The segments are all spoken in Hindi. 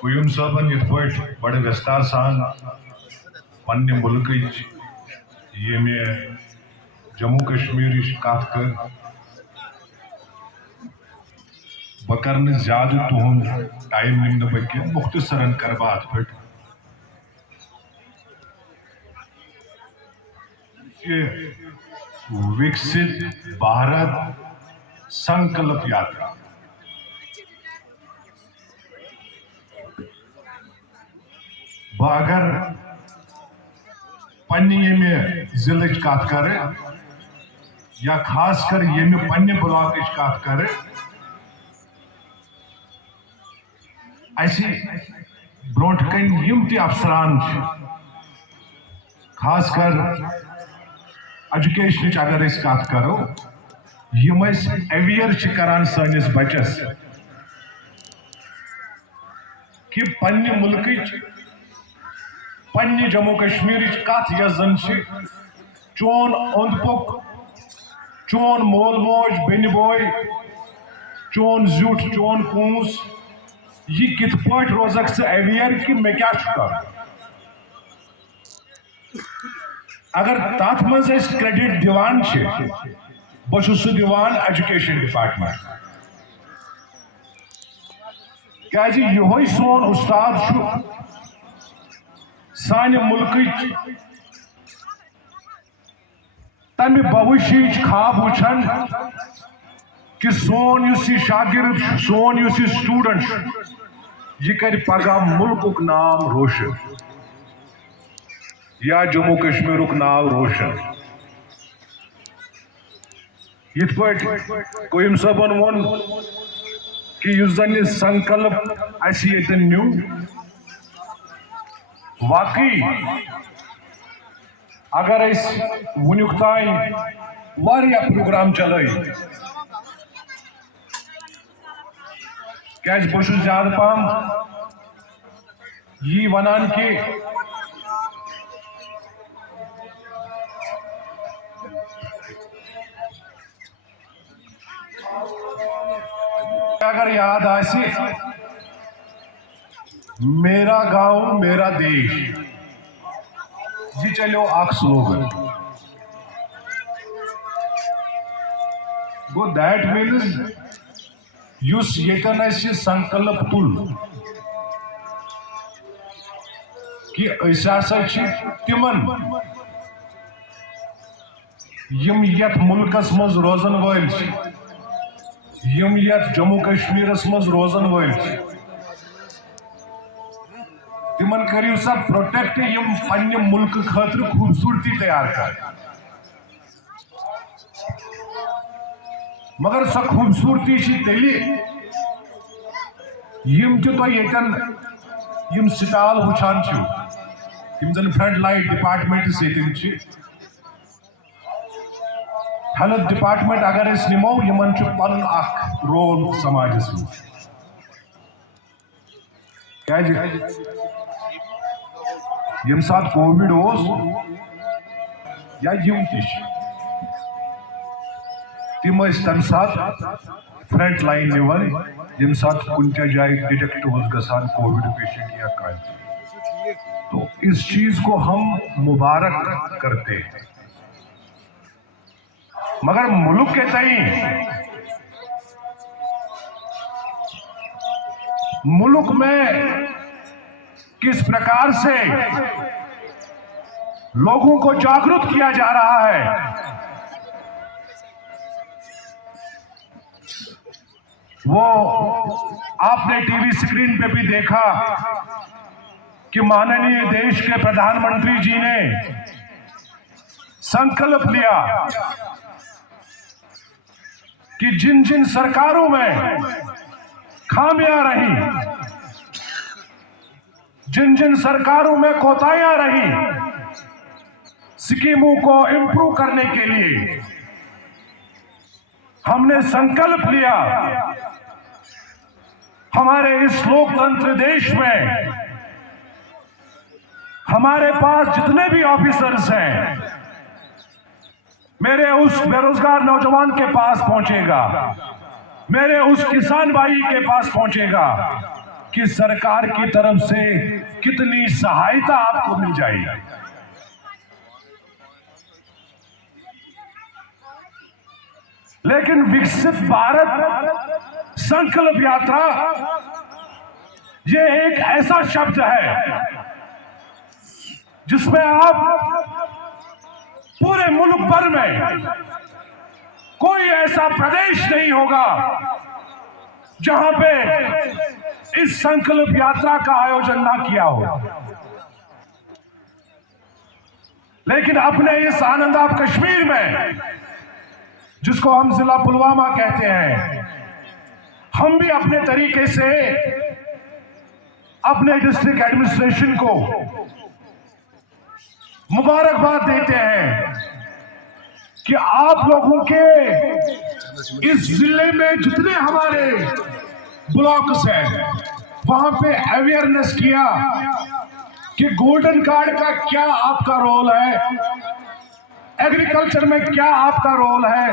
क्यूम साहबन ये बड़े विस्तार सान पन्ने मुल्क ये में जम्मू कश्मीर कत कर बह कर ज्यादा तुहद टाइम निम बह मुख्तसरन कर बह अत पे विकसित भारत संकल्प यात्रा बह अगर पन्ने जिले कत कर या खास कर ये पन्ने ब्लॉक कत कर ब्रोट कन यम ति अफसरान खास कर एजुकेशन अगर कत करो यम अवेयर करान सनिस बचस कि पन्ने मुल्क पन्ने जम्मू कश्मीर कत यस जन चोन ओंद पोक चोन मोल मोज बेन बोय चोन जुट चोन कूस ये कित पाट रोजक से अवेयर कि मे क्या कर अगर तथ मज क्रेडिट दिवान बहुत दिवान एजुकेशन डिपार्टमेंट क्या यो सोन उस्ताद साने मुल्क तमि भविष्य ख्वाब वुछन कि सोन शागिर्द सोन स्टूडेंट यह कर पगह मुल्कुक नाम रोशन या जम्मू कश्मीर नाम रोशन यथ क्यूम साहबन वोन कि जन संकल्प न्यू वाकई अगर वुनुक तान वारिया प्रोग्राम चलाई क्या बहुत ज्यादा पहम यी वनान कि अगर याद आसी मेरा गांव मेरा देश जी चलो अख स्लोगन गो दैट मीन्स युस येतन संकल्प तुल कि तिमन यम यथ मुल्कस मज रोजन वल यम यथ जम्मू कश्मीरस मज रोजन वल तिमन करियो सा प्रोटेक्ट यम पन्ने मुल्क खातिर खूबसूरती तैयार कर मगर सा खूबसूरती तेली यम तो येतन यम स्टाल वुछान यम जन front line department health department अगर निमो यमन पन रोल समाजस क्या यम साथ कोविड या यम तम तम साथ फ्रंट लाइन निवन यम साथ कुन जाए डिटेक्ट गसान कोविड पेशेंट या कह तो इस चीज को हम मुबारक करते हैं मगर मुल्क के तई मुल्क में किस प्रकार से लोगों को जागरूक किया जा रहा है वो आपने टीवी स्क्रीन पे भी देखा कि माननीय देश के प्रधानमंत्री जी ने संकल्प लिया कि जिन जिन सरकारों में खामियां रही जिन जिन सरकारों में कोताहियां रही स्कीमों को इंप्रूव करने के लिए हमने संकल्प लिया हमारे इस लोकतंत्र देश में हमारे पास जितने भी ऑफिसर्स हैं मेरे उस बेरोजगार नौजवान के पास पहुंचेगा मेरे उस किसान भाई के पास पहुंचेगा कि सरकार की तरफ से कितनी सहायता आपको मिल जाएगी। लेकिन विकसित भारत संकल्प यात्रा ये एक ऐसा शब्द है जिसमें आप पूरे मुल्क भर में कोई ऐसा प्रदेश नहीं होगा जहां पे इस संकल्प यात्रा का आयोजन ना किया हो। लेकिन अपने इस आनंदाब कश्मीर में, जिसको हम जिला पुलवामा कहते हैं, हम भी अपने तरीके से अपने डिस्ट्रिक्ट एडमिनिस्ट्रेशन को मुबारकबाद देते हैं कि आप लोगों के इस जिले में जितने हमारे ब्लॉक्स हैं वहां पे अवेयरनेस किया कि गोल्डन कार्ड का क्या आपका रोल है, एग्रीकल्चर में क्या आपका रोल है,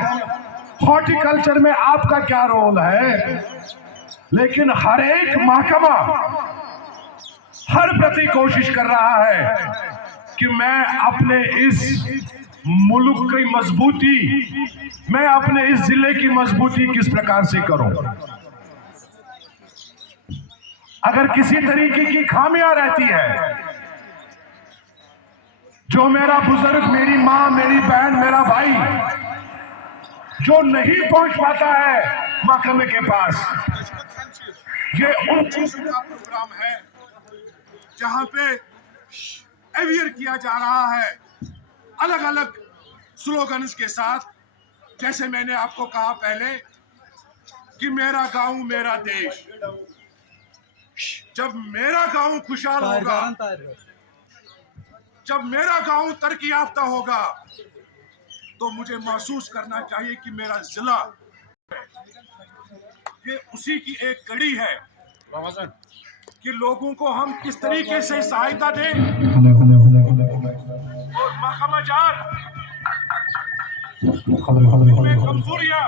हॉर्टिकल्चर में आपका क्या रोल है। लेकिन हर एक महकमा हर प्रति कोशिश कर रहा है कि मैं अपने इस मुल्क की मजबूती, मैं अपने इस जिले की मजबूती किस प्रकार से करूं। अगर किसी तरीके की खामियां रहती है, जो मेरा बुजुर्ग, मेरी मां, मेरी बहन, मेरा भाई जो नहीं पहुंच पाता है महकमे के पास, ये उन चीजों का प्रोग्राम है जहां पे अवेयर किया जा रहा है अलग अलग स्लोगन्स के साथ। जैसे मैंने आपको कहा पहले कि मेरा गांव मेरा देश। जब मेरा गांव खुशहाल होगा, जब मेरा गांव तरक्की याफ्ता होगा, तो मुझे महसूस करना चाहिए कि मेरा जिला ये उसी की एक कड़ी है कि लोगों को हम किस तरीके से सहायता दें और महकमा जात में कमजोरियां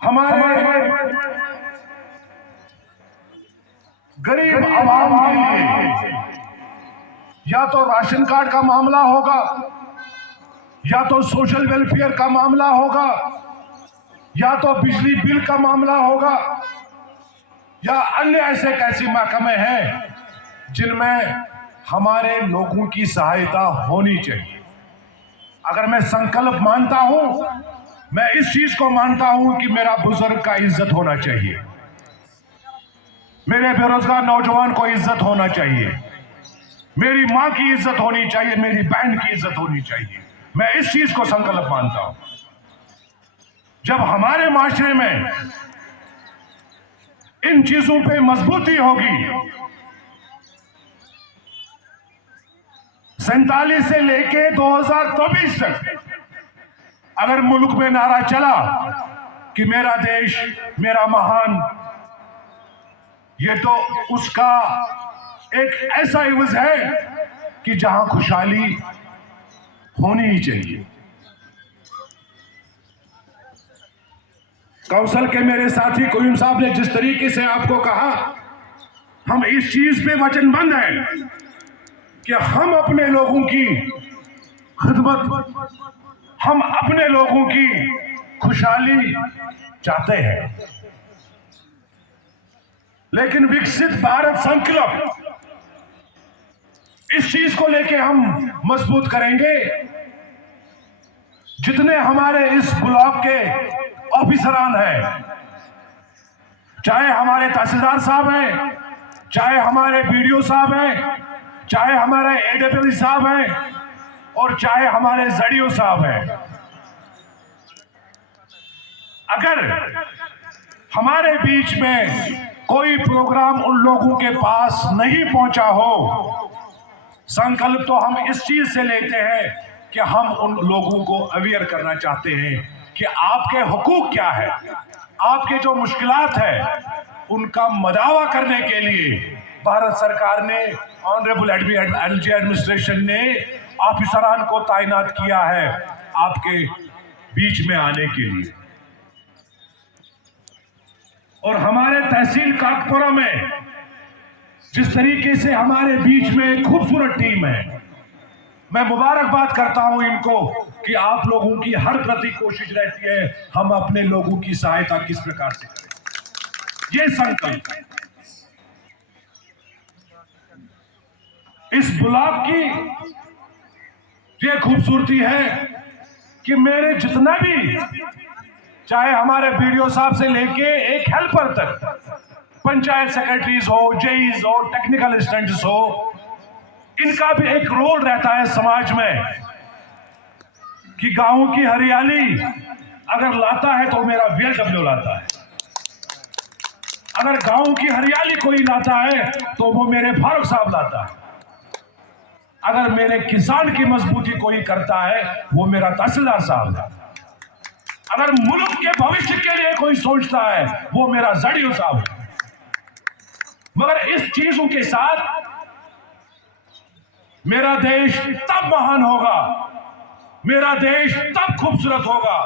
हमारे गरीब आवाम के लिए या तो राशन कार्ड का मामला होगा, या तो सोशल वेलफेयर का मामला होगा, या तो बिजली बिल का मामला होगा, या अन्य ऐसे कैसे महकमे हैं जिनमें हमारे लोगों की सहायता होनी चाहिए। अगर मैं संकल्प मानता हूं, मैं इस चीज को मानता हूं कि मेरा बुजुर्ग का इज्जत होना चाहिए, मेरे बेरोजगार नौजवान को इज्जत होना चाहिए, मेरी मां की इज्जत होनी चाहिए, मेरी बहन की इज्जत होनी चाहिए। मैं इस चीज को संकल्प मानता हूं। जब हमारे माशरे में इन चीजों पे मजबूती होगी, 47 से लेके 2024 तक अगर मुल्क में नारा चला कि मेरा देश मेरा महान, ये तो उसका एक ऐसा इवज है कि जहां खुशहाली होनी ही चाहिए। कौशल के मेरे साथी कोहिम साहब ने जिस तरीके से आपको कहा, हम इस चीज पे वचनबद्ध हैं कि हम अपने लोगों की खिदमत, हम अपने लोगों की खुशहाली चाहते हैं। लेकिन विकसित भारत संकल्प, इस चीज को लेके हम मजबूत करेंगे। जितने हमारे इस ब्लॉक के ऑफिसरान हैं, चाहे हमारे तहसीलदार साहब हैं, चाहे हमारे बीडीओ साहब हैं, चाहे हमारे एडीपी साहब हैं, और चाहे हमारे जड़ियो साहब हैं, अगर हमारे बीच में कोई प्रोग्राम उन लोगों के पास नहीं पहुंचा हो, संकल्प तो हम इस चीज से लेते हैं कि हम उन लोगों को अवेयर करना चाहते हैं कि आपके हुकूक क्या है, आपके जो मुश्किलात है उनका मदावा करने के लिए भारत सरकार ने, ऑनरेबल एलजी एडमिनिस्ट्रेशन ने ऑफिसरान को तैनात किया है आपके बीच में आने के लिए। और हमारे तहसील काकपुरा में जिस तरीके से हमारे बीच में एक खूबसूरत टीम है, मैं मुबारकबाद करता हूं इनको कि आप लोगों की हर प्रति कोशिश रहती है हम अपने लोगों की सहायता किस प्रकार से करें। ये संकल्प इस ब्लॉक की ये खूबसूरती है कि मेरे जितना भी, चाहे हमारे बीडीओ साहब से लेके एक हेल्पर तक, पंचायत सेक्रेटरीज हो, जेईज हो, टेक्निकल असिस्टेंट्स हो, इनका भी एक रोल रहता है समाज में कि गांव की हरियाली अगर लाता है तो मेरा VLW लाता है, अगर गांव की हरियाली कोई लाता है तो वो मेरे फारूक साहब लाता है, अगर मेरे किसान की मजबूती कोई करता है वो मेरा तहसीलदार साहब है, अगर मुल्क के भविष्य के लिए कोई सोचता है वो मेरा जड़ियो साहब है। मगर इस चीजों के साथ मेरा देश तब महान होगा, मेरा देश तब खूबसूरत होगा